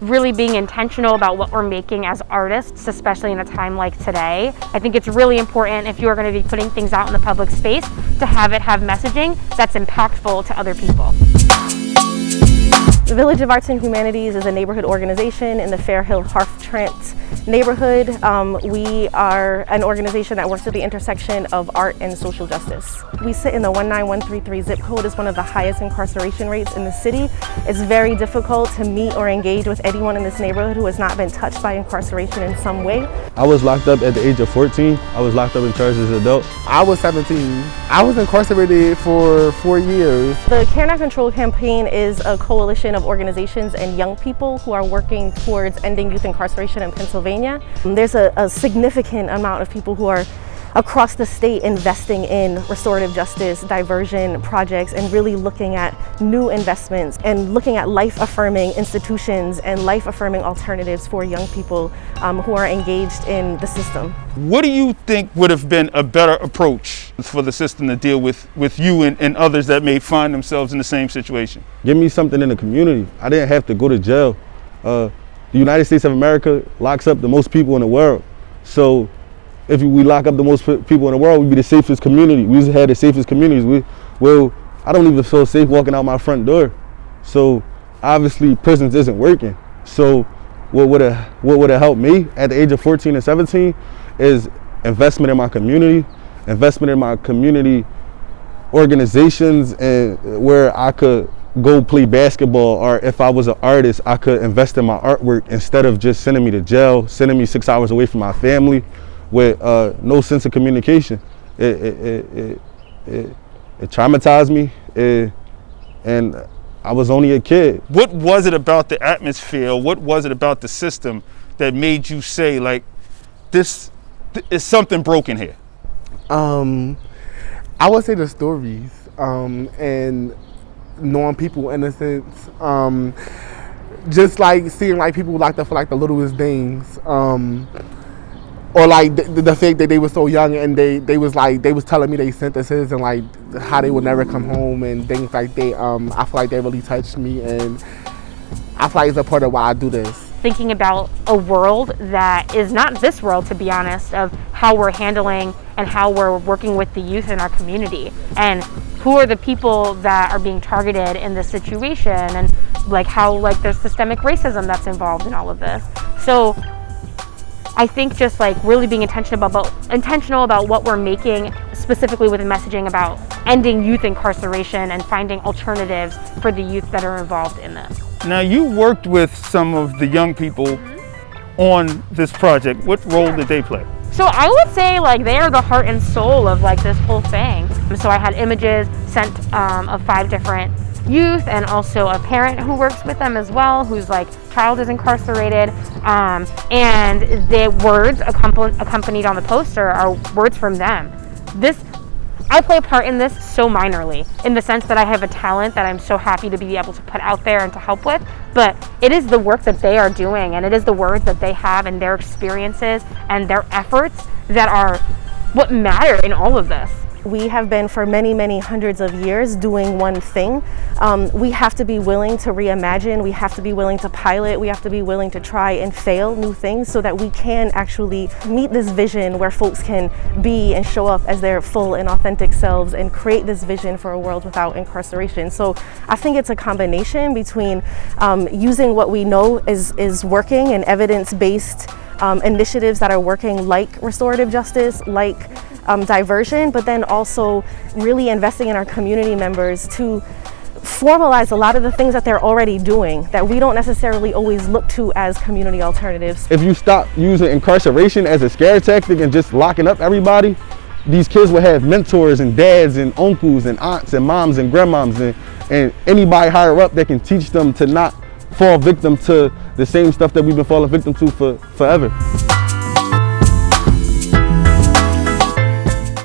really being intentional about what we're making as artists, especially in a time like today. I think it's really important, if you are going to be putting things out in the public space, to have messaging that's impactful to other people. The Village of Arts and Humanities is a neighborhood organization in the Fair Hill Trent neighborhood. We are an organization that works at the intersection of art and social justice. We sit in the 19133 zip code. Is one of the highest incarceration rates in the city. It's very difficult to meet or engage with anyone in this neighborhood who has not been touched by incarceration in some way. I was locked up at the age of 14. I was locked up and charged as an adult. I was 17. I was incarcerated for 4 years. The Care Not Control campaign is a coalition of organizations and young people who are working towards ending youth incarceration in Pennsylvania. There's a significant amount of people who are across the state investing in restorative justice, diversion projects, and really looking at new investments and looking at life-affirming institutions and life-affirming alternatives for young people who are engaged in the system. What do you think would have been a better approach for the system to deal with you and others that may find themselves in the same situation? Give me something in the community. I didn't have to go to jail. The United States of America locks up the most people in the world. So if we lock up the most people in the world, we'd be the safest community. We used to have the safest communities. I don't even feel safe walking out my front door. So obviously prisons isn't working. So what would have helped me at the age of 14 and 17 is investment in my community organizations, and where I could go play basketball, or if I was an artist, I could invest in my artwork instead of just sending me to jail, sending me 6 hours away from my family with no sense of communication. It traumatized me, and I was only a kid. What was it about the atmosphere? What was it about the system that made you say, like, this is something broken here? I would say the stories and knowing people innocence, just like seeing like people locked up for like the littlest things, or like the fact that they were so young and they was telling me they sentences and like how they would never come home and things like that. I feel like they really touched me, and I feel like it's a part of why I do this. Thinking about a world that is not this world, to be honest, of how we're handling and how we're working with the youth in our community, and who are the people that are being targeted in this situation, and like how like there's systemic racism that's involved in all of this. So I think just like really being intentional about what we're making, specifically with the messaging about ending youth incarceration and finding alternatives for the youth that are involved in this. Now, you worked with some of the young people on this project. What role did they play? So I would say like they are the heart and soul of like this whole thing. So I had images sent of 5 different youth, and also a parent who works with them as well, whose like child is incarcerated, and the words accompanied on the poster are words from them. I play a part in this so minorly, in the sense that I have a talent that I'm so happy to be able to put out there and to help with, but it is the work that they are doing, and it is the words that they have and their experiences and their efforts that are what matter in all of this. We have been for many, many hundreds of years doing one thing. We have to be willing to reimagine, we have to be willing to pilot, we have to be willing to try and fail new things so that we can actually meet this vision where folks can be and show up as their full and authentic selves and create this vision for a world without incarceration. So I think it's a combination between using what we know is working and evidence-based initiatives that are working, like restorative justice, like diversion, but then also really investing in our community members to formalize a lot of the things that they're already doing that we don't necessarily always look to as community alternatives. If you stop using incarceration as a scare tactic and just locking up everybody, these kids will have mentors and dads and uncles and aunts and moms and grandmoms and anybody higher up that can teach them to not fall victim to the same stuff that we've been falling victim to for forever.